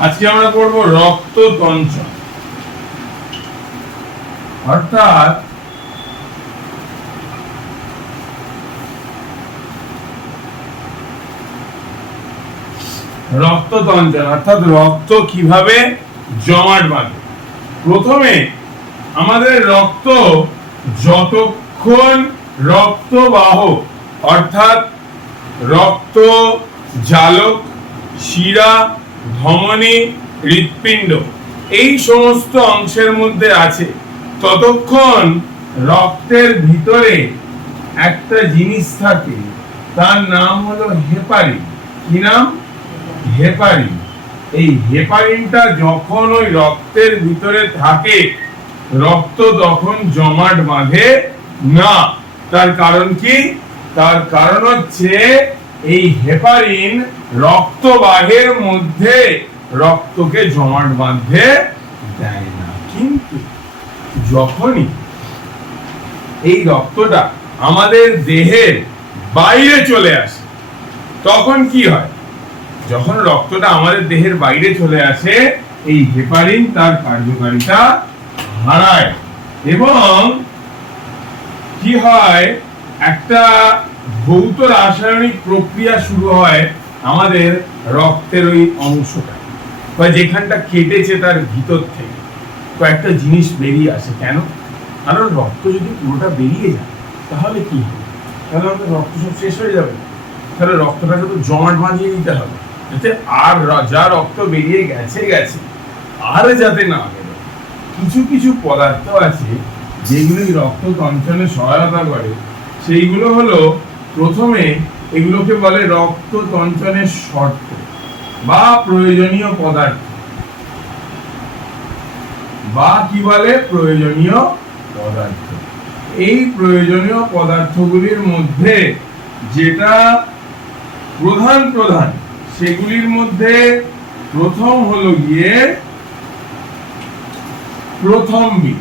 আজকে আমরা পড়ব রক্ততঞ্চন, অর্থাৎ রক্ততঞ্চন অর্থাৎ রক্ত কিভাবে জমাট বাঁধে। প্রথমে আমাদের রক্ত যতক্ষণ রক্তবাহ অর্থাৎ রক্ত জালক, শিরা, ধমনী, হৃৎপিণ্ড এই সমস্ত অংশের মধ্যে আছে, ততক্ষণ রক্তের ভিতরে একটা জিনিস থাকে, তার নাম হলো হেপারিন। কি নাম? হেপারিন। এই হেপারিনটা যখন ওই রক্তের ভিতরে থাকে, রক্ত তখন জমাট বাঁধে না। তার কারণ কি? তার কারণ হচ্ছে এই হেপারিন রক্তবাহের মধ্যে রক্তকে জমাট বাঁধতে দেয় না। কিন্তু যখনই এই রক্তটা আমাদের দেহের বাইরে চলে আসে, তখন কি হয়? যখন রক্তটা আমাদের দেহের বাইরে চলে আসে, এই হেপারিন তার কার্যকারিতা হারায় এবং কি হয়, একটা ভৌত রাসায়নিক প্রক্রিয়া শুরু হয় আমাদের রক্তের ওই অংশটা বা যেখানটা কেটেছে তার ভিতর থেকে কয়েকটা জিনিস বেরিয়ে আসে। কেন? কারণ রক্ত যদি পুরোটা বেরিয়ে যায় তাহলে কি হবে? তাহলে আমাদের রক্ত সব শেষ হয়ে যাবে। তাহলে রক্তটাকে তো জমাট বাঁধিয়ে দিতে হবে, যাতে আর যা রক্ত বেরিয়ে গেছে আর যাতে না বেরোয়। কিছু কিছু পদার্থ আছে যেগুলি রক্ত তঞ্চনে সহায়তা করে, সেইগুলো হলো, প্রথমে এগুলোকে বলে রক্ত তঞ্চনের শর্ত বা প্রয়োজনীয় পদার্থ, বা কি বলে প্রয়োজনীয় পদার্থ। এই প্রয়োজনীয় পদার্থগুলির মধ্যে যেটা প্রধান সেগুলির মধ্যে প্রথম হলো গিয়ে প্রথমবিন।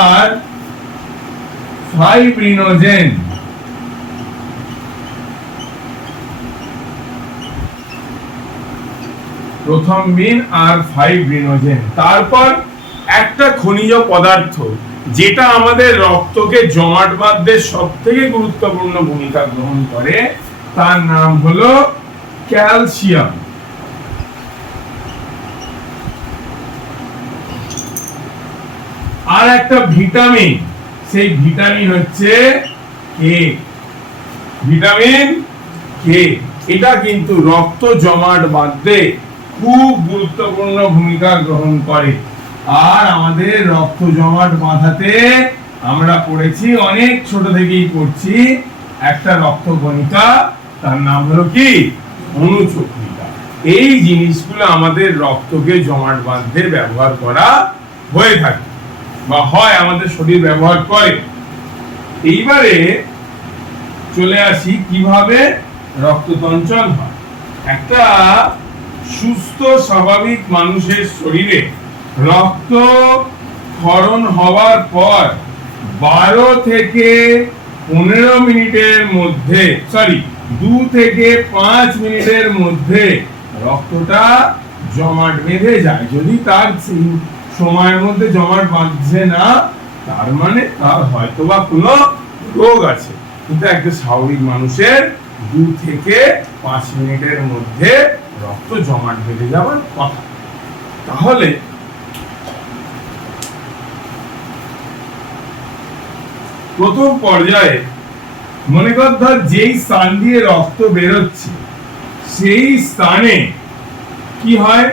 আর ফাইব্রিনোজেন। প্রথমবিন আর ফাইব্রিনোজেন। তারপর একটা খনিজ পদার্থ যেটা আমাদের রক্তকে জমাট বাঁধতে সবথেকে গুরুত্বপূর্ণ ভূমিকা গ্রহণ করে, তার নাম হলো ক্যালসিয়াম। আর একটা ভিটামিন, সেই ভিটামিন হচ্ছে কে। ভিটামিন কে, এটা কিন্তু রক্ত জমাট বাঁধতে খুব গুরুত্বপূর্ণ ভূমিকা গ্রহণ করে। আর আমাদের রক্ত জমাট বাঁধাতে আমরা পড়েছি, অনেক ছোট থেকেই পড়ছি, একটা রক্তকণিকা, তার নাম হলো কি? অনুচক্রিকা। এই জিনিসগুলো আমাদের রক্তকে জমাট বাঁধতে ব্যবহার করা হয়ে থাকে বা হয়, আমাদের শরীর ব্যবহার করে। এইবারে চলে আসি কিভাবে রক্ততঞ্চন হয়। একটা সুস্থ স্বাভাবিক মানুষের শরীরে রক্ত ক্ষরণ হওয়ার পর 12 থেকে 15 মিনিটের মধ্যে, 2 থেকে 5 মিনিটের মধ্যে রক্তটা জমাট বেঁধে যায়। যদি তার সময়ের মধ্যে জমাট বাঁধছে না, তার মানে তার হয়তোবা কোনো রোগ আছে। কিন্তু একটা স্বাভাবিক মানুষের 2 থেকে 5 মিনিটের মধ্যে রক্ত জমাট বেঁধে যাওয়ার কথা। তাহলে প্রথম পর্যায়ে মনে কর, ধর যেই স্থান দিয়ে রক্ত বেরোচ্ছে সেই স্থানে কি হয়,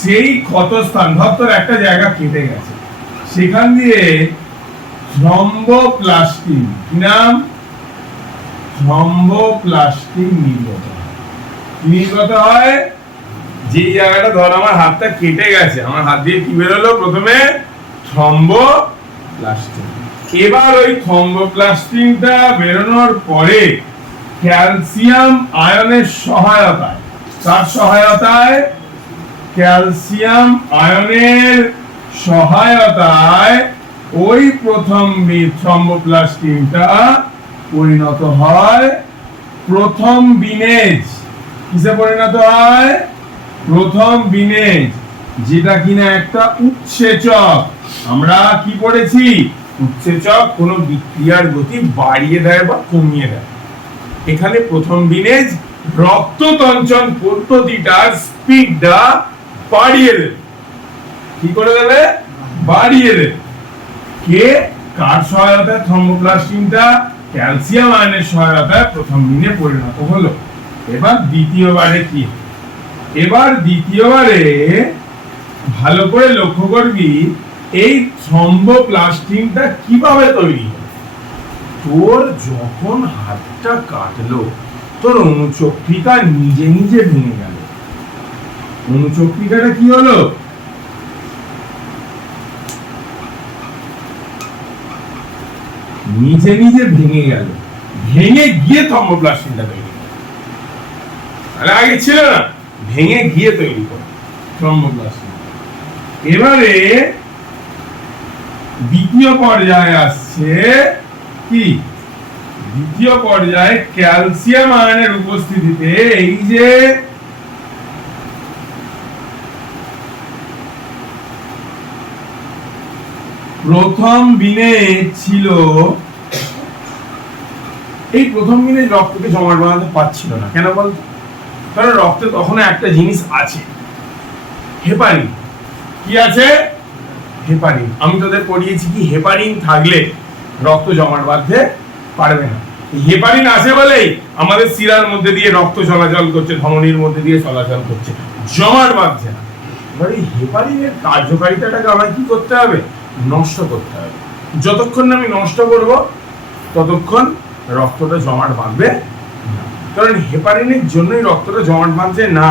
সেই ক্ষতস্থান, ধর তোর একটা জায়গা কেটে গেছে, সেখান দিয়ে থ্রম্বোপ্লাস্টিন, কি নাম? থ্রম্বোপ্লাস্টিন নির্গত হয়। যে জায়গাটা, ধর আমার হাতটা কেটে গেছে, আমার হাত দিয়ে কি বেরোলো? প্রথমে থ্রম্বোপ্লাস্টিন। এবার ওই থ্রম্বোপ্লাস্টিনটা বেরোনোর পরে ক্যালসিয়াম আয়নের সহায়তায়, তার সহায়তায়, ক্যালসিয়াম আয়নের সহায়তায় ওই প্রথম থ্রম্বোপ্লাস্টিনটা পরিণত হয় প্রথম বিনেজ কিসে পরিণত হয়? প্রথম বিনেজ, যেটা কিনা একটা উৎসেচক। আমরা কি পড়েছি? উৎসেচক কোন বিক্রিয়ার গতি বাড়িয়ে দেয় বা কমিয়ে দেয়। এখানে প্রথম বিনেজ রক্ত তঞ্চন পদ্ধতিটার স্পিডটা বাড়িয়ে দেবে। কি করে দেবে? বাড়িয়ে দেবে। কে কার সহায়তায়? থ্রম্বোপ্লাস্টিনটা ক্যালসিয়াম আয়নের সহায়তায় প্রথম বিনে পরিণত হলো। এবার দ্বিতীয়বারে কি? এবার দ্বিতীয়বারে ভালো করে লক্ষ্য করবি এই থ্রম্বোপ্লাস্টিনটা কিভাবে তৈরি হয়। তোর যখন হাতটা কাটলো, তোর অনুচক্রিকা নিজে নিজে ভেঙে গেল। অনুচক্রিকাটা কি হলো? নিজে নিজে ভেঙে গেল, ভেঙে গিয়ে থ্রম্বোপ্লাস্টিনটা তৈরি করে। তাহলে আগে ছিল না, ভেঙে গিয়ে তৈরি করে থ্রম্বোপ্লাস্টিন। এবারে দ্বিতীয় পর্যায়ে আসছে কি? দ্বিতীয় পর্যায়ে ক্যালসিয়াম আয়নের উপস্থিতিতে এই যে প্রথম বিনেজ ছিল, এই প্রথম বিনেজ রক্তকে জমাট বাঁধাতে পারছিল না। কেন বলতো? কারণ রক্তে তখন একটা জিনিস আছে, হেপারিন। কি আছে? হেপারিন। আমি তোদের পড়িয়েছি কি হেপারিন থাকলে রক্ত জমাট বাঁধতে পারবে না। হেপারিন আছে বলেই আমাদের শিরার মধ্যে দিয়ে রক্ত চলাচল করছে, ধমনীর মধ্যে দিয়ে চলাচল করছে, জমাট বাঁধছে না। এবার এই হেপারিনের কার্যকারিতাটাকে আমায় কি করতে হবে? নষ্ট করতে হবে। যতক্ষণ না আমি নষ্ট করব ততক্ষণ রক্তটা জমাট বাঁধবে না। কারণ হেপারিনের জন্যই রক্তটা জমাট বাঁধছে না।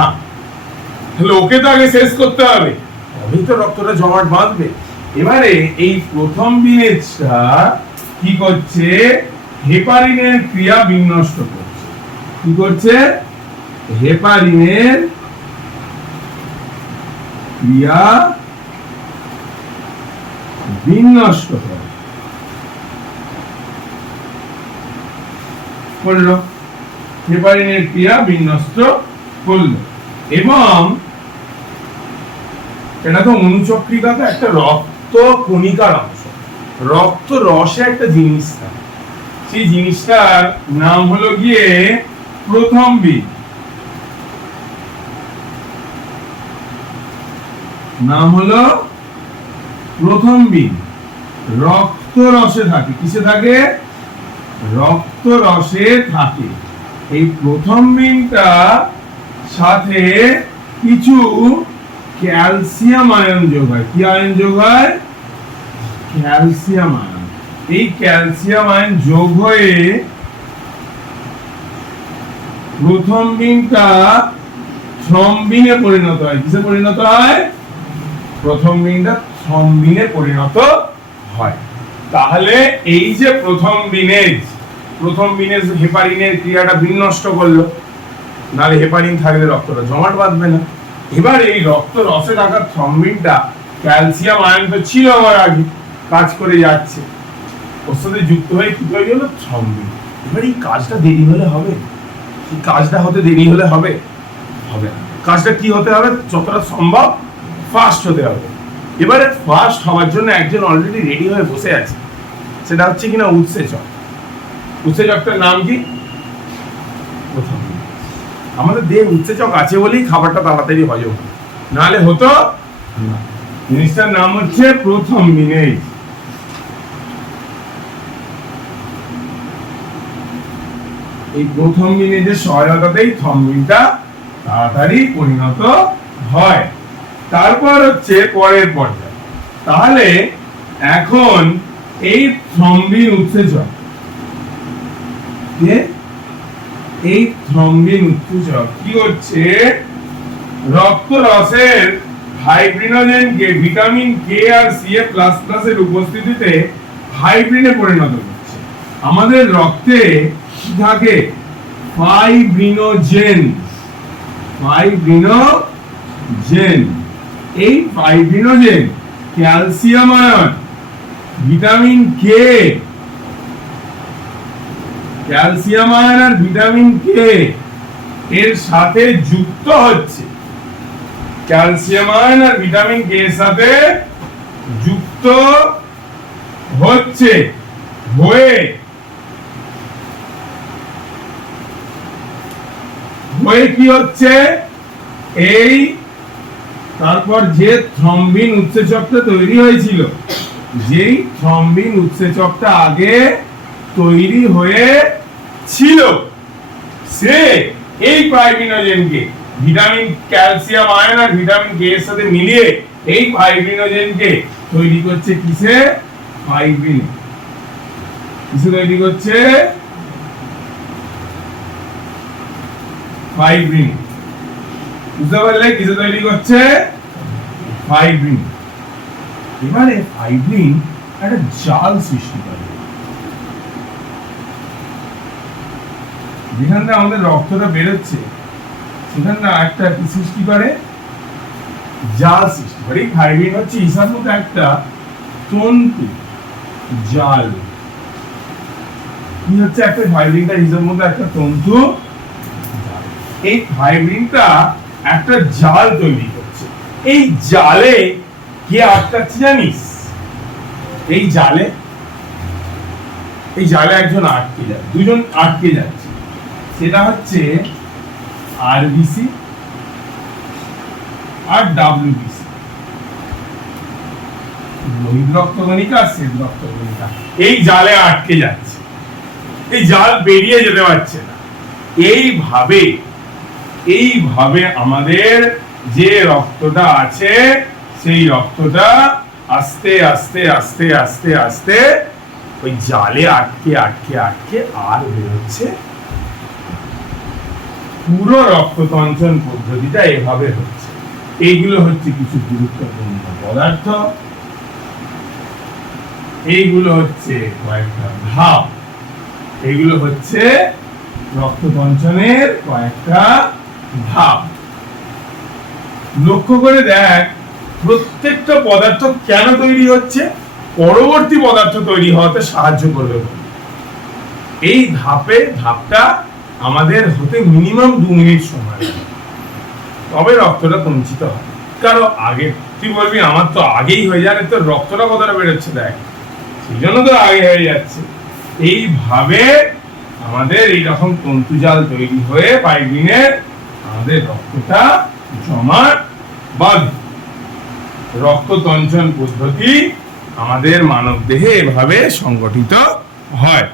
তাহলে ওকে তো আগে শেষ করতে হবে, তবেই তো রক্তটা জমাট বাঁধবে। এবারে এই প্রথম বিনেজটা কি করছে? হেপারিনের ক্রিয়া বিনষ্ট করছে। কি করছে? হেপারিনের ক্রিয়া বিনষ্ট করলো। হেপারিনের ক্রিয়া বিনষ্ট করলো। এবং এটা তো অনুচক্রিকাতে একটা রক্ত কণিকার অংশ, রক্ত রসে একটা জিনিস থাকে। সেই জিনিসটার নাম হলো গিয়ে প্রথম বিন। নাম হলো প্রথম বিন। রক্ত রসে থাকে। কিসে থাকে? রক্ত রসে থাকে। এই প্রথম বিনটা সাথে কিছু ক্যালসিয়াম আয়ন যোগ হয়। কি আয়ন যোগ হয়? Calcium ion. এই ক্যালসিয়াম আয়ন যোগ হয়ে প্রথম বিনটা থ্রম্বিনে পরিণত হয়। কিসে পরিণত হয়? প্রথম বিনটা থ্রম্বিনে পরিণত হয়। তাহলে এই যে প্রথম বিনেজ হেপারিনের ক্রিয়াটা বিনষ্ট করলো, নাহলে হেপারিন থাকলে রক্তটা জমাট বাঁধবে না। এবার এই রক্ত রসে থাকা থ্রম্বিনটা ক্যালসিয়াম আয়ন তো ছিল আমার আগে, কাজ করে যাচ্ছে, ওর সাথে যুক্ত হয়ে কি তৈরি হলো? থ্রম্বিন। এবার এই কাজটা দেরি হলে হবে? এই কাজটা হতে দেরি হলে হবে? হবে না। কাজটা কি হতে হবে? যতটা সম্ভব ফাস্ট হতে হবে। এবারে ফাস্ট হওয়ার জন্য একজন অলরেডি রেডি হয়ে বসে আছে, সেটা হচ্ছে কিনা উৎসেচক। উৎসেচকটার নাম কি? প্রথম বিনেজ। আমাদের দেহে উৎসেচক আছে বলেই খাবারটা তাড়াতাড়ি হজম হয়, নাহলে হতো না। জিনিসটার নাম হচ্ছে প্রথম বিনেজ। এই প্রথম বিনেজের সহায়তাতেই থ্রম্বিনটা তাড়াতাড়ি পরিণত হয়। তারপর হচ্ছে পরের পর্যায়। তাহলে এখন এই থ্রম্বিন উৎসেচক, এই থ্রম্বিন উৎসেচক কি হচ্ছে? রক্ত রসের হাইড্রোজেনকে ভিটামিন কে আর সিএ প্লাস প্লাস এর উপস্থিতিতে হাইড্রিনে পরিণত করছে। আমাদের রক্তে কি থাকে? ফাইব্রিনোজেন। এই fibrinogen calcium ion, vitamin K, calcium ion আর ভিটামিন কে এর সাথে যুক্ত হচ্ছে, ক্যালসিয়াম আয়ন আর ভিটামিন কে এর সাথে যুক্ত হচ্ছে, হয়ে কি হচ্ছে, এই তারপর যে থ্রম্বিন উৎসেচকটা তৈরি হয়েছিল, যেই থ্রম্বিন উৎসেচকটা আগে তৈরি হয়ে ছিল, সে এই ফাইব্রিনোজেনকে ভিটামিন ক্যালসিয়াম আয়ন আর ভিটামিন কে এর সাথে মিলিয়ে এই ফাইব্রিনোজেনকে তৈরি করছে কিসে, ফাইব্রিন। কিসে তৈরি করছে, ফাইব্রিন। বুঝতে পারলে কিসে তৈরি করছে, ফাইব্রিন। এবারে ফাইব্রিন একটা জাল সৃষ্টি করে, যেখান থেকে আমাদের রক্তটা বেরোচ্ছে সেখান থেকে একটা কি সৃষ্টি করে, জাল সৃষ্টি করে। এই ফাইব্রিন হচ্ছে হিসাব মতো একটা তন্তু জাল। কি হচ্ছে, একটা ফাইব্রিনটা হিসাব মতো একটা তন্তু জাল। এই ফাইব্রিনটা একটা জাল তৈরি করছে। এই জালে কে আটকাচ্ছে জানিস, এই জালে একজন আটকে যায়, দুজন আটকে যাচ্ছে। সেটা হচ্ছে আরবিসি আর ডাব্লিউবিসি, লোহিত রক্তকণিকা আর শ্বেত রক্তকণিকা। এই জালে আটকে যাচ্ছে, এই জাল বেরিয়ে যেতে পারছে না। এইভাবে আমাদের যে রক্তটা আছে সেই রক্তটা আস্তে আস্তে আস্তে আস্তে আস্তে ওই জালে আটকে আটকে আটকে আর বেরোচ্ছে। পুরো রক্ততঞ্চন পদ্ধতিটা এভাবে হচ্ছে। এইগুলো হচ্ছে কিছু গুরুত্বপূর্ণ পদার্থ, এইগুলো হচ্ছে কয়েকটা ধাপ, এইগুলো হচ্ছে রক্ততঞ্চনের কয়েকটা ধাপ। লক্ষ্য করে দেখ প্রত্যেকটা পদার্থ কেন তৈরি হচ্ছে, পরবর্তী পদার্থ তৈরি হওয়াতে সাহায্য করবে। এই ধাপটা আমাদের হতে মিনিমাম 2 মিনিট সময় লাগে, তবে রক্তটা সঞ্চিত হয়। কারণ আগে তুই বলবি আমার তো আগেই হয়ে যায়, তোর রক্তটা কতটা বেরোচ্ছে দেখ, সেই জন্য তো আগে হয়ে যাচ্ছে। এইভাবে আমাদের এইরকম তন্তুজাল তৈরি হয়ে ফাইব্রিনের আমাদের রক্তটা জমাট বাঁধে। রক্ততঞ্চন পদ্ধতি আমাদের মানব দেহে এভাবে সংগঠিত হয়।